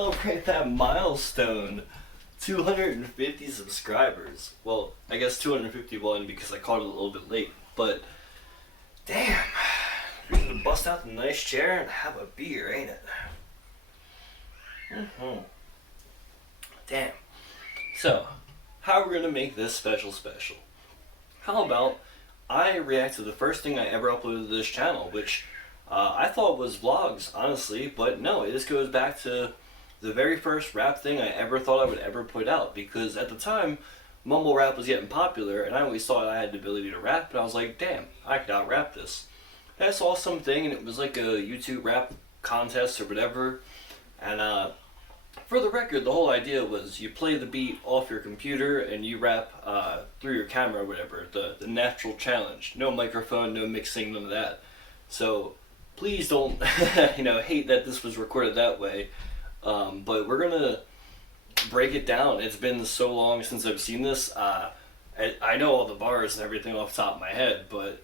celebrate that milestone. 250 subscribers. Well, I guess 251 because I caught it a little bit late. But, damn. Ready to bust out the nice chair and have a beer, ain't it? Damn. So, how are we going to make this special? How about I react to the first thing I ever uploaded to this channel, which I thought was vlogs, honestly, but no, it just goes back to the very first rap thing I ever thought I would ever put out, because at the time, mumble rap was getting popular, and I always thought I had the ability to rap, and I was like, damn, I could out-rap this. And I saw something, and it was like a YouTube rap contest or whatever, and for the record, the whole idea was you play the beat off your computer and you rap through your camera or whatever, the natural challenge. No microphone, no mixing, none of that. So please don't hate that this was recorded that way. But we're gonna break it down. It's been so long since I've seen this. I know all the bars and everything off the top of my head, but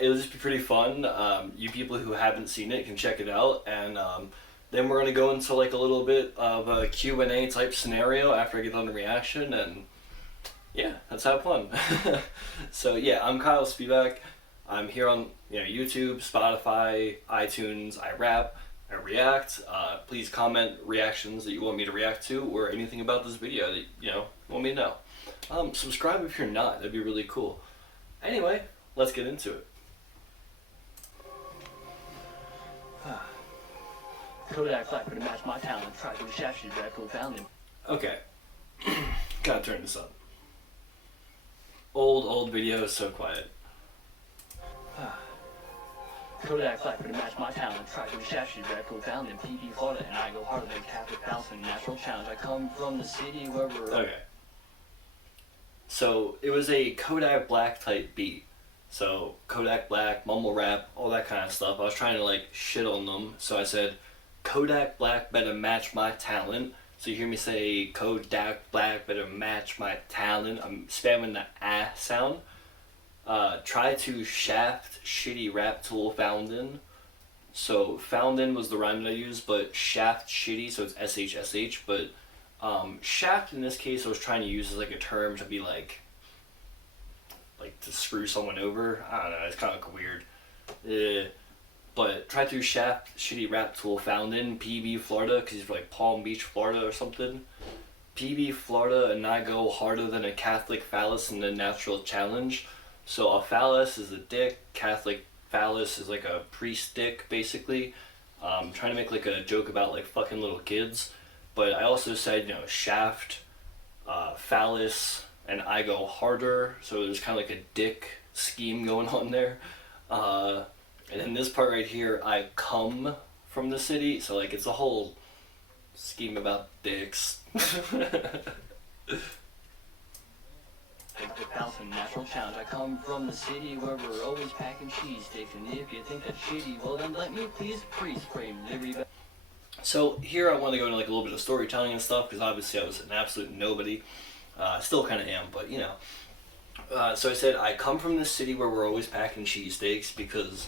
it'll just be pretty fun. You people who haven't seen it can check it out, and then we're going to go into like a little bit of a Q&A type scenario after I get done the reaction, and yeah, let's have fun. So yeah, I'm Kyle Spevak. I'm here on YouTube, Spotify, iTunes. I rap, I react. Please comment reactions that you want me to react to, or anything about this video that you want me to know. Subscribe if you're not, that'd be really cool. Anyway, let's get into it. Kodak Black to match my talent. Try to shaft you, Red found him. Okay. Gotta turn this up. Old video is so quiet. Kodak Black to match my talent. Try to shaft you, Red found him. PB Florida, and I go harder than Catholic Bouncing. Natural challenge. I come from the city where we're. Okay. So it was a Kodak Black type beat. So Kodak Black, mumble rap, all that kind of stuff. I was trying to like shit on them, so I said, Kodak Black better match my talent. So you hear me say Kodak Black better match my talent. I'm spamming the ah sound. Try to shaft shitty rap tool found in. So found in was the rhyme that I used, but shaft shitty, so it's SHSH. But shaft in this case I was trying to use as like a term to be like to screw someone over. I don't know, it's kind of weird. But try to shaft shitty rap tool found in PB Florida, because he's from like Palm Beach, Florida or something. PB Florida, and I go harder than a Catholic phallus in the natural challenge. So a phallus is a dick, Catholic phallus is like a priest dick, basically. Trying to make like a joke about like fucking little kids. But I also said, shaft, phallus, and I go harder, so there's kind of like a dick scheme going on there. And in this part right here, I come from the city, so like it's a whole scheme about dicks. Natural challenge. I come from the city where we're always packing cheese sticks, and if you think that's shitty, well then let me please freeze frame Liberty. So here I want to go into like a little bit of storytelling and stuff, because obviously I was an absolute nobody. Still kind of am, but so I said, I come from this city where we're always packing cheesesteaks, because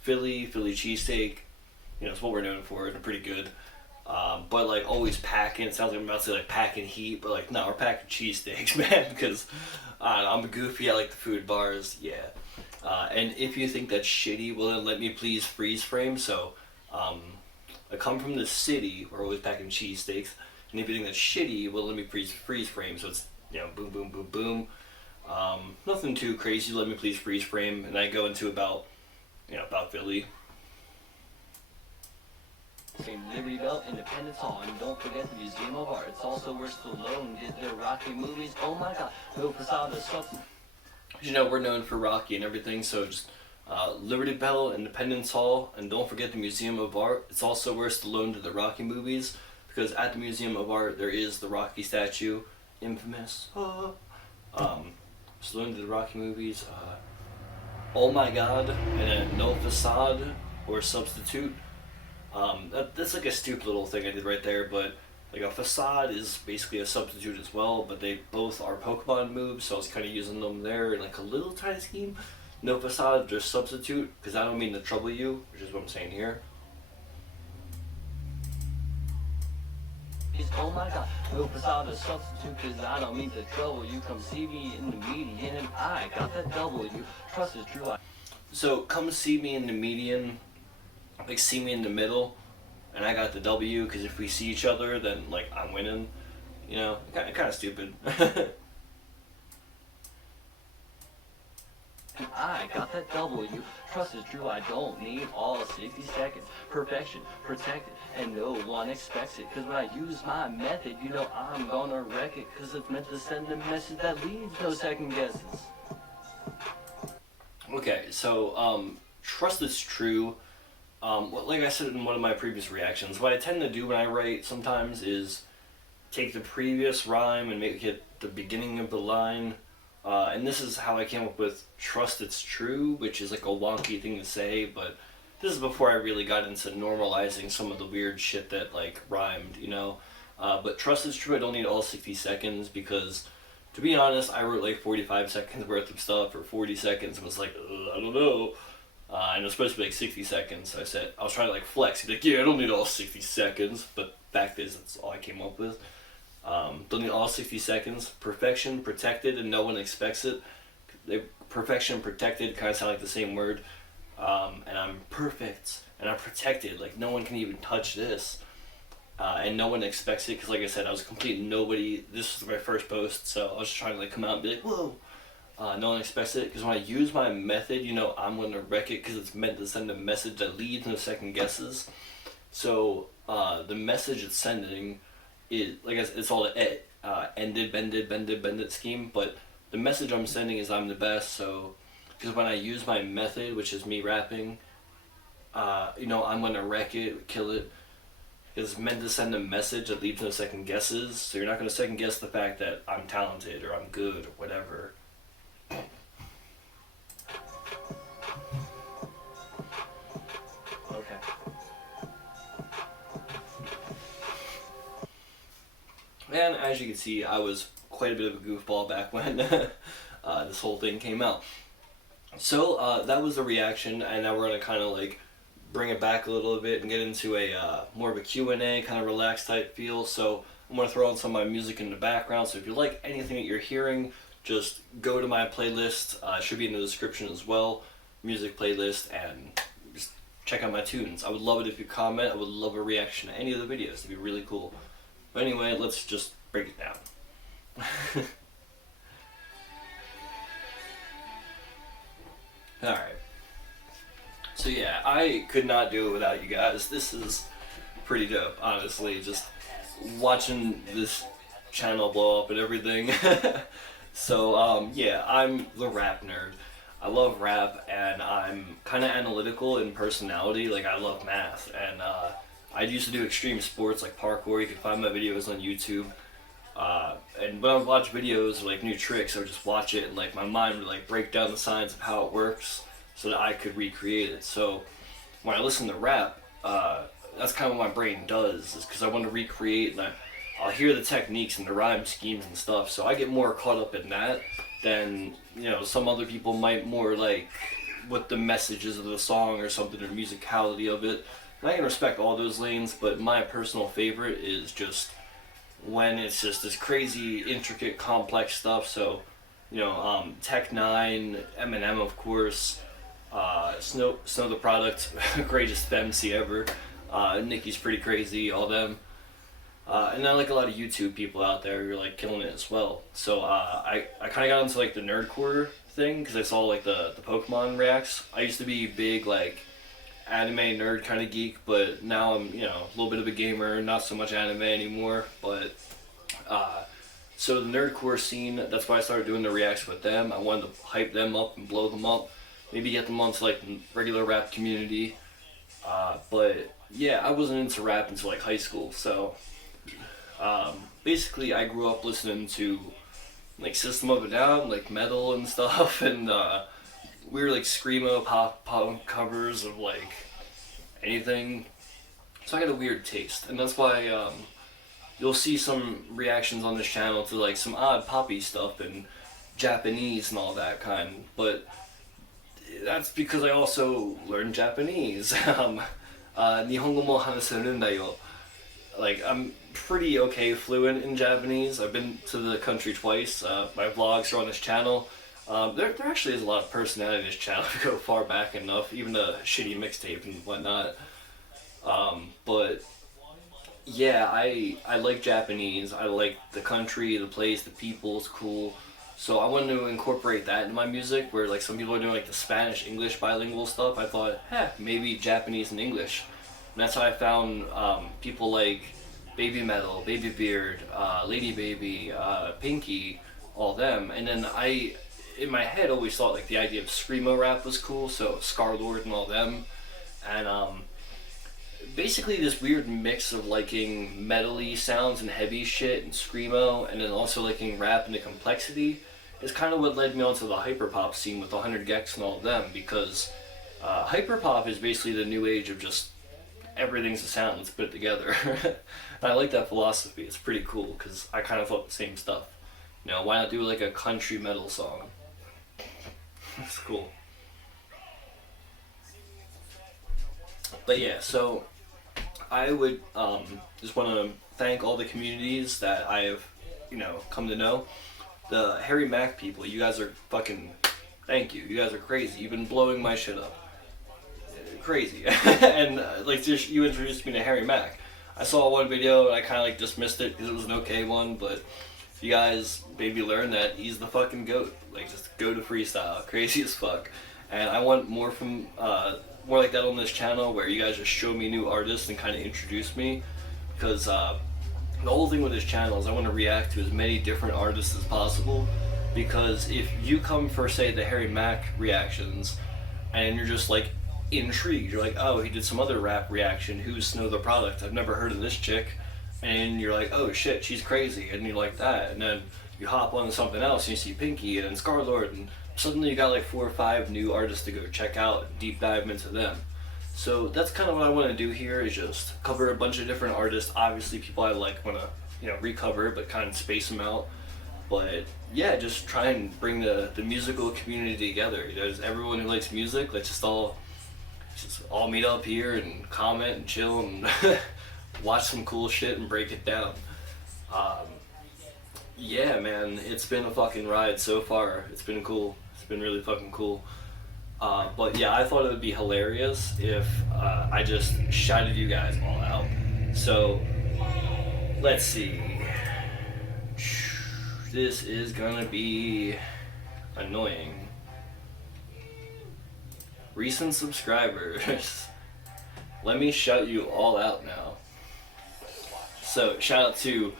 Philly cheesesteak, it's what we're known for, they're pretty good. But like always packing, it sounds like I'm about to say like packing heat, but like no, we're packing cheesesteaks, man, because I'm goofy, I like the food bars, yeah. And if you think that's shitty, well then let me please freeze frame. So I come from the city where we're always packing cheesesteaks. And if you think that's shitty, well, let me freeze frame. So it's, boom, boom, boom, boom. Nothing too crazy. Let me please freeze frame. And I go into about Philly. Liberty Bell, Independence Hall, and don't forget the Museum of Art. It's also where Stallone did their Rocky movies. Oh my God, no Posada something. We're known for Rocky and everything. So just Liberty Bell, Independence Hall, and don't forget the Museum of Art. It's also where Stallone did the Rocky movies. Because at the Museum of Art, there is the Rocky statue, infamous. Stallone did the Rocky movies. Oh my God, and then no facade or substitute. That's like a stupid little thing I did right there, but like a facade is basically a substitute as well. But they both are Pokemon moves, so I was kind of using them there in like a little tiny scheme. No facade, just substitute, because I don't mean to trouble you, which is what I'm saying here. Oh my god, no facade substitute, cause I don't mean to trouble you. Come see me in the median and I got that W. Trust is true, So come see me in the median, like see me in the middle, and I got the W. Because if we see each other, then like I'm winning. You know, kind of stupid. I got that W. Trust is true, I don't need all 60 seconds. Perfection, protected, and no one expects it. Cause when I use my method, you know I'm gonna wreck it. Cause it's meant to send a message that leaves no second guesses. Okay, so trust is true. Like I said in one of my previous reactions, what I tend to do when I write sometimes is take the previous rhyme and make it the beginning of the line. And this is how I came up with trust it's true, which is like a wonky thing to say, but this is before I really got into normalizing some of the weird shit that like rhymed, you know. But trust is true, I don't need all 60 seconds because, to be honest, I wrote like 45 seconds worth of stuff or 40 seconds and was like, I don't know. And it was supposed to be like 60 seconds. So I was trying to like flex, be like, yeah, I don't need all 60 seconds. But fact is, that's all I came up with. Don't need all 60 seconds. Perfection, protected, and no one expects it. Perfection and protected kind of sound like the same word. And I'm perfect, and I'm protected. Like, no one can even touch this. And no one expects it, because like I said, I was a complete nobody. This was my first post, so I was just trying to like come out and be like, whoa. No one expects it, because when I use my method, you know, I'm going to wreck it, because it's meant to send a message that leaves no second guesses. So, the message it's sending is, like I said, it's all the ended, bended scheme, but the message I'm sending is I'm the best, so, because when I use my method, which is me rapping, you know, I'm going to wreck it, kill it. It's meant to send a message that leaves no second guesses, so you're not going to second guess the fact that I'm talented, or I'm good, or whatever. Okay. And as you can see, I was quite a bit of a goofball back when this whole thing came out. So that was the reaction, and now we're going to kind of like bring it back a little bit and get into a more of a Q&A, kind of relaxed type feel. So I'm going to throw on some of my music in the background, so if you like anything that you're hearing, just go to my playlist. It should be in the description as well, music playlist, and just check out my tunes. I would love it if you comment. I would love a reaction to any of the videos. It'd be really cool. But anyway, let's just break it down. Alright. So yeah, I could not do it without you guys. This is pretty dope, honestly. Just watching this channel blow up and everything. So, yeah, I'm the rap nerd. I love rap, and I'm kind of analytical in personality. Like, I love math, and I used to do extreme sports like parkour. You can find my videos on YouTube. And when I would watch videos or like new tricks, I would just watch it, and like my mind would like break down the science of how it works so that I could recreate it. So when I listen to rap, that's kind of what my brain does, is because I want to recreate, and I'll hear the techniques and the rhyme schemes and stuff, so I get more caught up in that than, you know, some other people might more like what the messages of the song or something, or musicality of it. And I can respect all those lanes, but my personal favorite is just when it's just this crazy, intricate, complex stuff. So, you know, Tech Nine, Eminem, of course, Snow the Product, greatest MC ever. Nicki's pretty crazy, all them. And then like a lot of YouTube people out there who are like killing it as well. So I kind of got into like the nerdcore thing because I saw like the Pokemon reacts. I used to be big like anime nerd kind of geek, but now I'm, you know, a little bit of a gamer, not so much anime anymore. But so the nerdcore scene, that's why I started doing the reacts with them. I wanted to hype them up and blow them up, maybe get them onto like the regular rap community. But yeah, I wasn't into rap until like high school, so basically I grew up listening to like System of a Down, like metal and stuff, and weird like screamo pop punk covers of like anything. So I got a weird taste, and that's why you'll see some reactions on this channel to like some odd poppy stuff and Japanese and all that kind, but that's because I also learned Japanese. 日本語も話せるんだよ. like I'm pretty okay fluent in Japanese. I've been to the country twice. My vlogs are on this channel. There actually is a lot of personality in this channel if you go far back enough, even a shitty mixtape and whatnot. But yeah, I like Japanese. I like the country, the place, the people. It's cool. So I wanted to incorporate that in my music, where like some people are doing like the Spanish English bilingual stuff. I thought, maybe Japanese and English, and that's how I found people like Baby Metal, Baby Beard, Lady Baby, Pinky, all them. And then I, in my head, always thought like the idea of screamo rap was cool. So Scar Lord and all them, and basically this weird mix of liking metally sounds and heavy shit and screamo, and then also liking rap and the complexity is kind of what led me onto the hyperpop scene with 100 Gex and all of them, because hyperpop is basically the new age of just everything's a sound, let's put it together. And I like that philosophy. It's pretty cool because I kind of thought the same stuff. You know, why not do like a country metal song? It's cool. But yeah, so I would just want to thank all the communities that I have, come to know. The Harry Mack people, you guys are fucking, thank you. You guys are crazy. You've been blowing my shit up. Crazy. And like just, you introduced me to Harry Mack. I saw one video and I kind of like dismissed it because it was an okay one, but you guys made me learn that he's the fucking goat. Like just go to freestyle, crazy as fuck. And I want more from more like that on this channel, where you guys just show me new artists and kind of introduce me, because the whole thing with this channel is I want to react to as many different artists as possible. Because if you come for, say, the Harry Mack reactions and you're just like intrigued, you're like, oh, he did some other rap reaction, who's Snow the Product, I've never heard of this chick, and you're like, oh shit, she's crazy, and you like that, and then you hop on to something else and you see Pinky and then Scarlord, and suddenly you got like 4 or 5 new artists to go check out and deep dive into them. So that's kind of what I want to do here, is just cover a bunch of different artists. Obviously people I like want to recover, but kind of space them out. But yeah, just try and bring the musical community together. Just everyone who likes music, let's just all meet up here and comment and chill and watch some cool shit and break it down. Yeah, man, it's been a fucking ride so far. It's been cool. It's been really fucking cool. But yeah, I thought it would be hilarious if I just shouted you guys all out. So, let's see. This is gonna be annoying. Recent subscribers. Let me shout you all out now. So, shout out to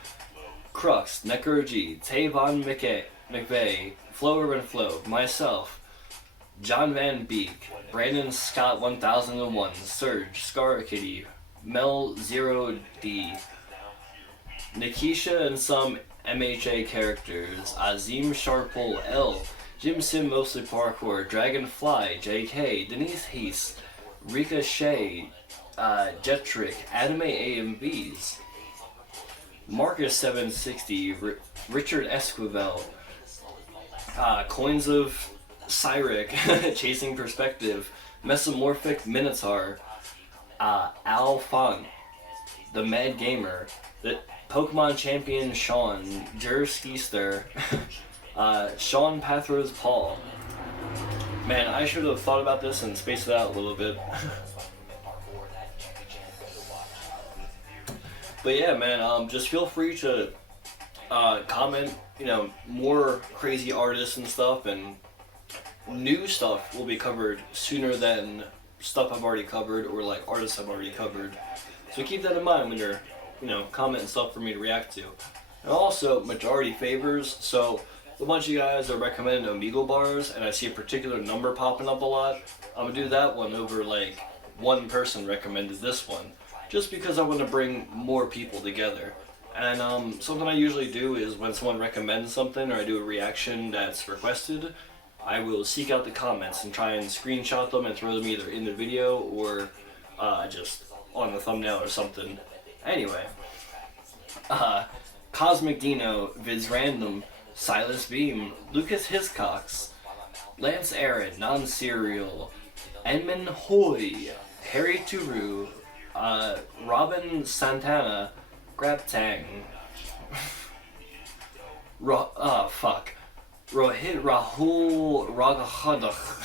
Crux, NecroG, Tavon McVeigh, Flo Urban Flo, myself, John Van Beek, Brandon Scott 1001, Surge, Scar Kitty, Mel 0D, Nikisha and some MHA characters, Azim Sharpole L, Jim Sim Mostly Parkour, Dragonfly, JK, Denise Heese, Ricochet, Jetrick, Anime AMVs, Marcus 760, Richard Esquivel, Coins of Cyric, Chasing Perspective, Mesomorphic Minotaur, Al Font, The Mad Gamer, the Pokemon Champion Sean, Jer Skeester, Sean Pathros Paul. Man, I should have thought about this and spaced it out a little bit. But yeah, man, just feel free to comment, more crazy artists and stuff, and new stuff will be covered sooner than stuff I've already covered or like artists I've already covered. So keep that in mind when you're, commenting stuff for me to react to. And also, majority favors, so a bunch of you guys are recommending Omegle bars, and I see a particular number popping up a lot. I'm gonna do that one over like one person recommended this one, just because I want to bring more people together. And something I usually do is when someone recommends something or I do a reaction that's requested, I will seek out the comments and try and screenshot them and throw them either in the video or just on the thumbnail or something. Anyway, Cosmic Dino, Viz Random, Silas Beam, Lucas Hiscox, Lance Aaron, Non-Serial, Edmund Hoy, Harry Turu, Robin Santana, Grab Tang. Fuck. Rohit Rahul Raghadakh.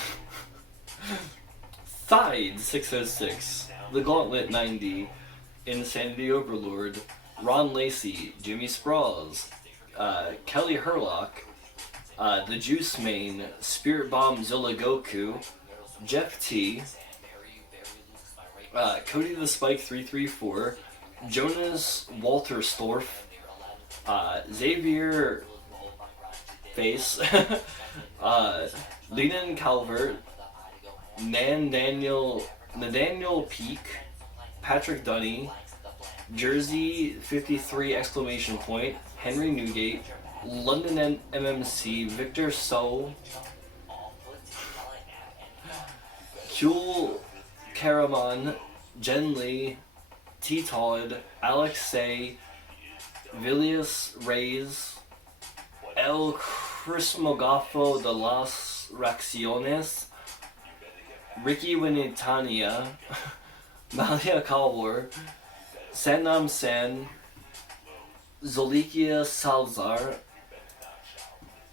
Thide 606. The Gauntlet 90. Insanity Overlord. Ron Lacey. Jimmy Sprawls. Kelly Herlock. The Juice Main. Spirit Bomb Zilla Goku. Jeff T. Cody the Spike 334. Jonas Walter Storff. Xavier Face. Lenan Calvert. Nathaniel Peak. Patrick Dunny. Jersey 53 exclamation point. Henry Newgate. London MMC. Victor So. Jewel Karaman. Jen Lee. T. Todd. Alex Say. Vilius Reyes. El Crismogafo de las Reacciones. Ricky Winitania. Malia Kalwar. Sannam San. Zolikia Salzar.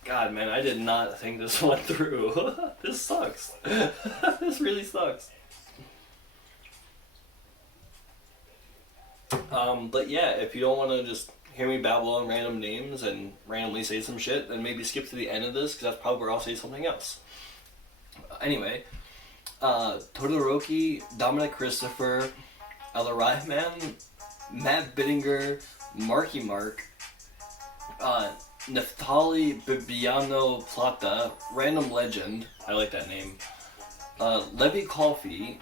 God, man, I did not think this went through. This sucks. This really sucks. But yeah, if you don't want to just hear me babble on random names and randomly say some shit, then maybe skip to the end of this, because that's probably where I'll say something else. Anyway, Todoroki, Dominic Christopher, El Rahman, Matt Bittinger, Marky Mark, Neftali Bibiano Plata, Random Legend, I like that name, Levy Coffee,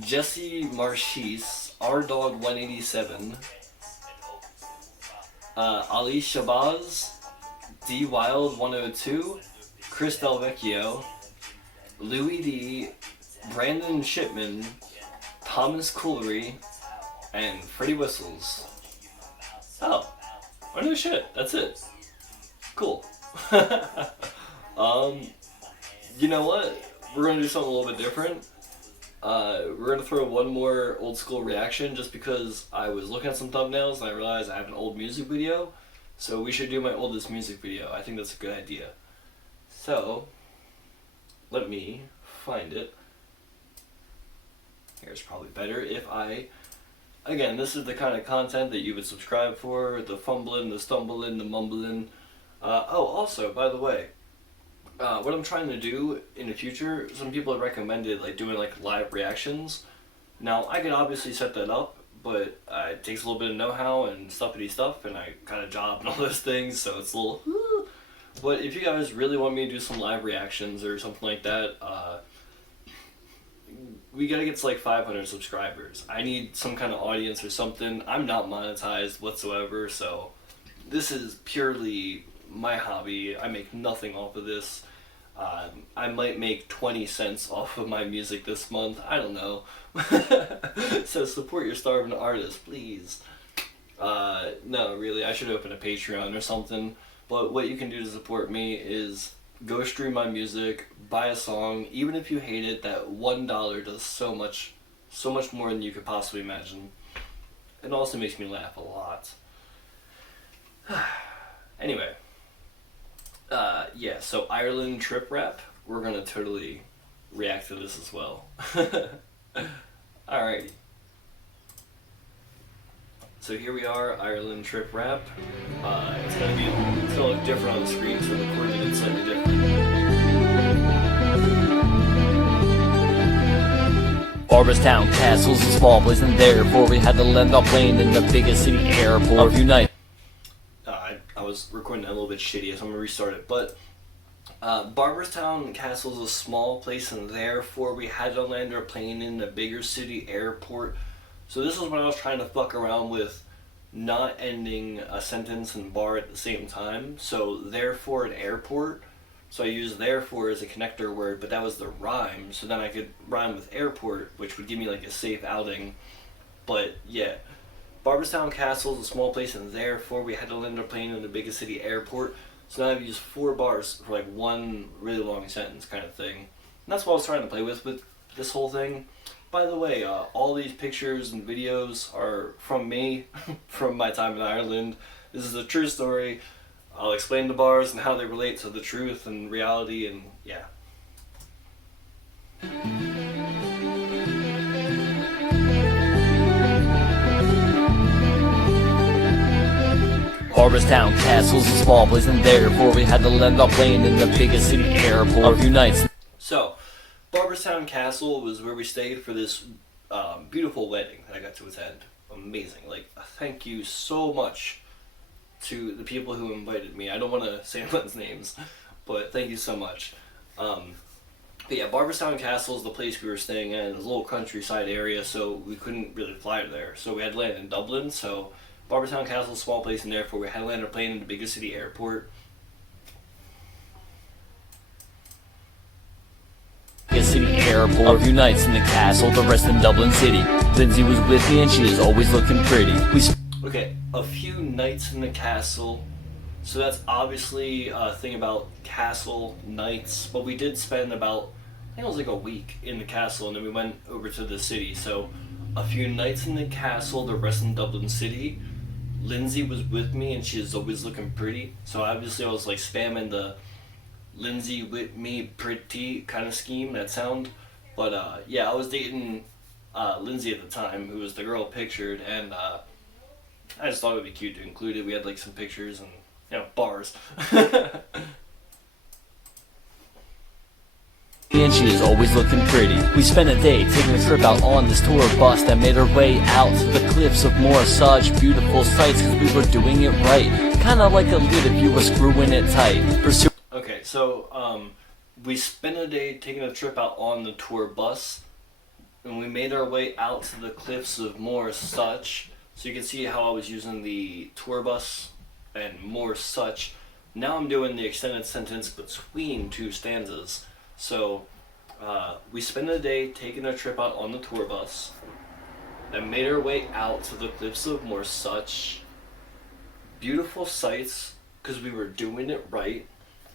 Jesse Marchese, R-Dog 187, Ali Shabazz, D Wild 102, Chris Del Vecchio, Louis D, Brandon Shipman, Thomas Coolery, and Freddie Whistles. Oh no shit, that's it. Cool. You know what? We're gonna do something a little bit different. We're gonna throw one more old school reaction just because I was looking at some thumbnails and I realized I have an old music video. So we should do my oldest music video. I think that's a good idea. So, let me find it. Here's probably better if I... Again, this is the kind of content that you would subscribe for. The fumbling, the stumbling, the mumbling. Also, by the way, what I'm trying to do in the future, some people have recommended doing live reactions. Now, I could obviously set that up, but it takes a little bit of know-how and stuffity stuff, and I kind of job and all those things, so it's a little... But if you guys really want me to do some live reactions or something like that, we gotta get to 500 subscribers. I need some kind of audience or something. I'm not monetized whatsoever, so this is purely my hobby. I make nothing off of this. I might make 20 cents off of my music this month. I don't know. So support your starving artist, please. No, really, I should open a Patreon or something. But what you can do to support me is go stream my music, buy a song. Even if you hate it, that $1 does so much more than you could possibly imagine. It also makes me laugh a lot. Anyway. Yeah, so Ireland trip rap, we're gonna totally react to this as well. Alrighty. So here we are, Ireland trip rap. It's gonna look different on the screen, so the recording is slightly different. Barberstown Castle's a small place, and therefore we had to land our plane in the biggest city airport of Unite. I was recording that a little bit shitty, so I'm gonna restart it. But Barberstown Castle is a small place, and therefore we had to land our plane in a bigger city airport. So this is when I was trying to fuck around with not ending a sentence and bar at the same time. So therefore an airport. So I used therefore as a connector word, but that was the rhyme. So then I could rhyme with airport, which would give me a safe outing. But yeah. Barberstown Castle is a small place, and therefore we had to land our plane in the biggest city airport. So now I've used 4 bars for one really long sentence kind of thing. And that's what I was trying to play with this whole thing. By the way, all these pictures and videos are from me, from my time in Ireland. This is a true story. I'll explain the bars and how they relate to the truth and reality, and yeah. Barberstown Castle's a small place, and therefore we had to land our plane in the biggest city airport. A few nights. So, Barberstown Castle was where we stayed for this beautiful wedding that I got to attend. Amazing. Like, thank you so much to the people who invited me. I don't want to say anyone's names, but thank you so much. But yeah, Barberstown Castle is the place we were staying in. It's a little countryside area, so we couldn't really fly to there. So we had to land in Dublin, so Barberstown Castle is a small place, and therefore we had to land our plane in the biggest city airport. City airport. A few nights in the castle, the rest in Dublin City. Lindsay was with me and she is always looking pretty. Okay, a few nights in the castle. So that's obviously a thing about castle nights. But we did spend about, I think it was like a week in the castle, and then we went over to the city. So a few nights in the castle, the rest in Dublin City. Lindsay was with me and she is always looking pretty. So obviously I was like spamming the Lindsay with me pretty kind of scheme, that sound. But yeah, I was dating Lindsay at the time, who was the girl pictured, and I just thought it would be cute to include it. We had like some pictures and, you know, bars. And she is always looking pretty. We spent a day taking a trip out on this tour bus that made our way out to the cliffs of Moher. Such beautiful sights, cause we were doing it right. Kinda like a lid if you were screwing it tight. Okay, so we spent a day taking a trip out on the tour bus, and we made our way out to the cliffs of Moher. Such. So you can see how I was using the tour bus and more such. Now I'm doing the extended sentence between two stanzas. So we spent a day taking a trip out on the tour bus, then made our way out to the cliffs of Moher. Such beautiful sights, because we were doing it right.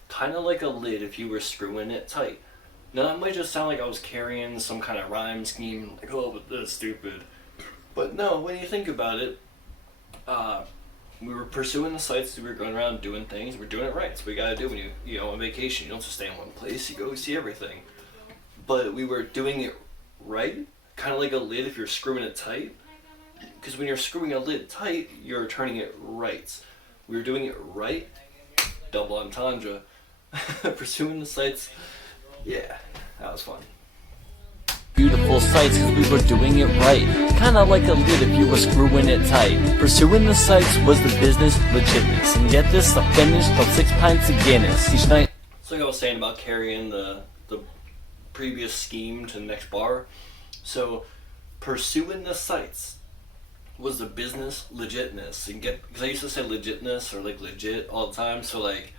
Kind of like a lid if you were screwing it tight. Now that might just sound like I was carrying some kind of rhyme scheme, like, oh, but that's stupid. But no, when you think about it, we were pursuing the sights, we were going around doing things, we're doing it right. That's what you gotta do when you know, on vacation. You don't just stay in one place, you go see everything. But we were doing it right, kind of like a lid if you're screwing it tight. Because when you're screwing a lid tight, you're turning it right. We were doing it right, double entendre. Pursuing the sights, yeah, that was fun. Beautiful sights, cause we were doing it right. Kinda like a lid if you were screwing it tight. Pursuing the sights was the business legitness. And get this, I finished on 6 pints of Guinness each night. So like I was saying about carrying the previous scheme to the next bar. So pursuing the sights was the business legitness. And because I used to say legitness or like legit all the time. So like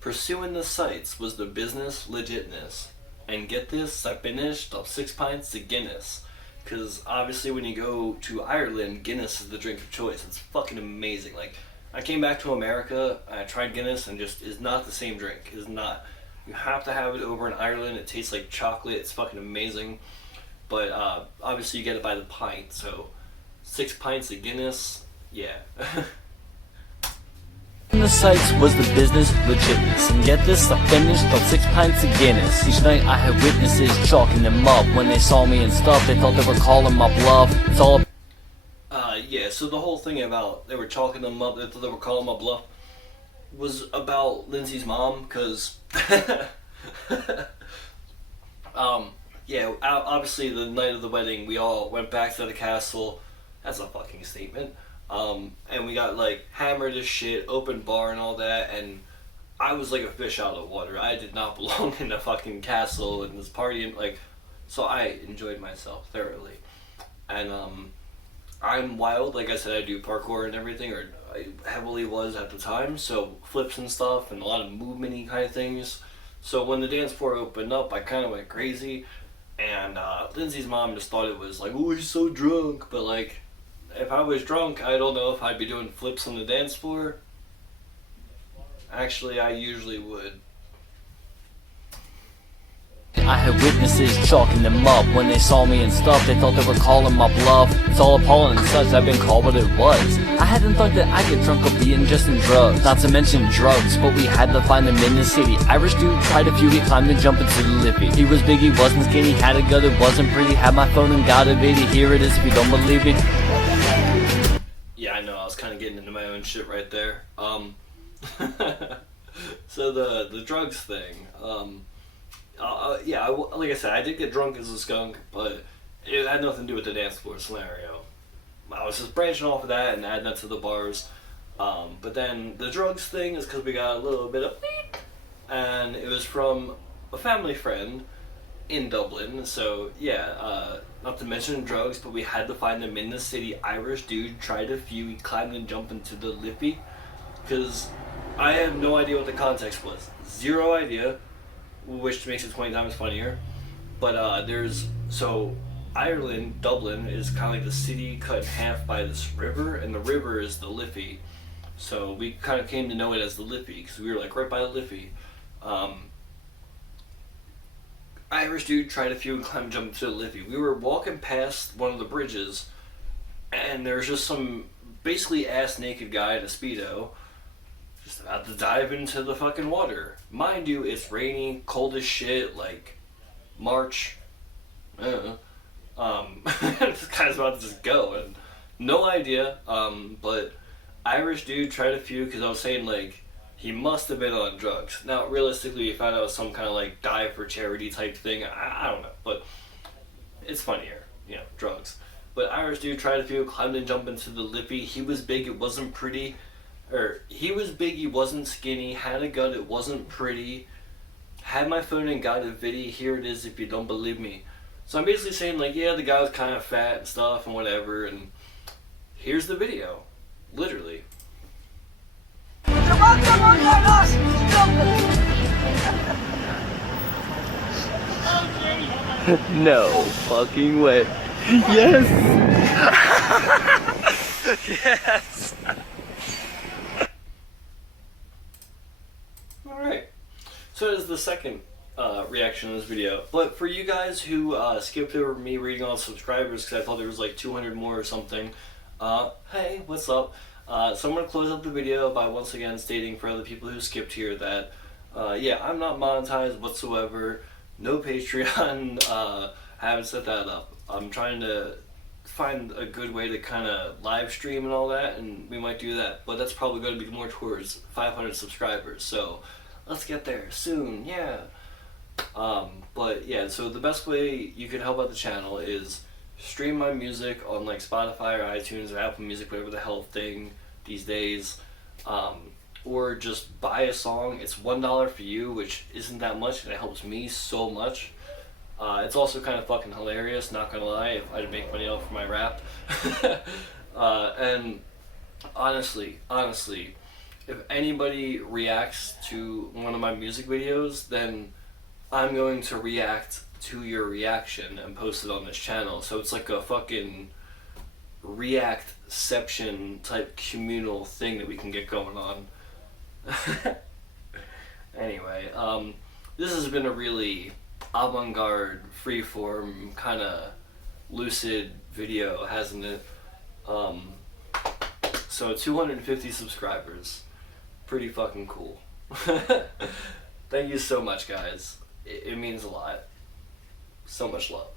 pursuing the sights was the business legitness. And get this, I finished off 6 pints of Guinness. Because obviously when you go to Ireland, Guinness is the drink of choice. It's fucking amazing. Like, I came back to America, I tried Guinness, and just is not the same drink. It's not. You have to have it over in Ireland. It tastes like chocolate. It's fucking amazing. But obviously you get it by the pint. So 6 pints of Guinness, yeah. The sights was the business legitness. And get this, I finished on 6 pints of Guinness. Each night I had witnesses chalking them up. When they saw me and stuff, they thought they were calling my bluff. It's all yeah, so the whole thing about they were chalking them up, they thought they were calling my bluff, was about Lindsay's mom, because yeah, obviously the night of the wedding we all went back to the castle. That's a fucking statement. And we got like hammered as shit, open bar and all that, and I was like a fish out of the water. I did not belong in the fucking castle and this party, and like, so I enjoyed myself thoroughly. And I'm wild, like I said, I do parkour and everything, or I heavily was at the time, so flips and stuff and a lot of movement-y kind of things. So when the dance floor opened up, I kind of went crazy, and Lindsay's mom just thought it was like, oh, he's so drunk, but like, if I was drunk, I don't know if I'd be doing flips on the dance floor. Actually, I usually would. I had witnesses chalking them up. When they saw me and stuff, they thought they were calling my bluff. It's all appalling and such, I've been called what it was. I hadn't thought that I'd get drunk or be ingesting drugs. Not to mention drugs, but we had to find them in the city. Irish dude tried a few, he climbed and jumped into the lippy. He was big, he wasn't skinny, had a gut, it wasn't pretty. Had my phone and got a video, here it is if you don't believe me. Yeah, I know, I was kind of getting into my own shit right there. So the drugs thing, yeah, like I said, I did get drunk as a skunk, but it had nothing to do with the dance floor scenario. I was just branching off of that and adding that to the bars. But then the drugs thing is because we got a little bit of weed, and it was from a family friend in Dublin. So yeah, not to mention drugs, but we had to find them in the city. Irish dude tried a few, he climbed and jumped into the lippy, because I have no idea what the context was. Zero idea, which makes it 20 times funnier. But so Ireland, Dublin, is kind of like the city cut in half by this river, and the river is the Liffey. So we kind of came to know it as the Liffey, because we were like right by the Liffey. Irish dude tried a few and climbed and jumped into the Liffey. We were walking past one of the bridges, and there was just some basically ass naked guy in a Speedo, just about to dive into the fucking water. Mind you, it's rainy, cold as shit, like March. This guy's about to just go, and no idea. But Irish dude tried a few, because I was saying like he must have been on drugs. Now realistically, we found out it was some kind of like dive for charity type thing. I don't know, but it's funnier, drugs. But Irish dude tried a few, climbed and jumped into the lippy. He was big, it wasn't pretty. He was big, he wasn't skinny, had a gut, it wasn't pretty, had my phone and got a video, here it is if you don't believe me. So I'm basically saying like, yeah, the guy was kind of fat and stuff and whatever, and here's the video, literally. No fucking way. Yes! Yes! Alright, so that is the second reaction to this video. But for you guys who skipped over me reading all the subscribers because I thought there was like 200 more or something, hey, what's up? So I'm going to close up the video by once again stating for other people who skipped here that, yeah, I'm not monetized whatsoever, no Patreon, haven't set that up. I'm trying to find a good way to kind of live stream and all that, and we might do that, but that's probably going to be more towards 500 subscribers, so let's get there soon, yeah. But yeah, so the best way you can help out the channel is stream my music on like Spotify or iTunes or Apple Music, whatever the hell thing these days, or just buy a song. It's $1 for you, which isn't that much, and it helps me so much. It's also kind of fucking hilarious, not gonna lie, if I had to make money off of my rap. And honestly, if anybody reacts to one of my music videos, then I'm going to react to your reaction and post it on this channel. So it's like a fucking reactception type communal thing that we can get going on. Anyway, this has been a really avant-garde, freeform, kind of lucid video, hasn't it? So 250 subscribers. Pretty fucking cool. Thank you so much, guys. It means a lot. So much love.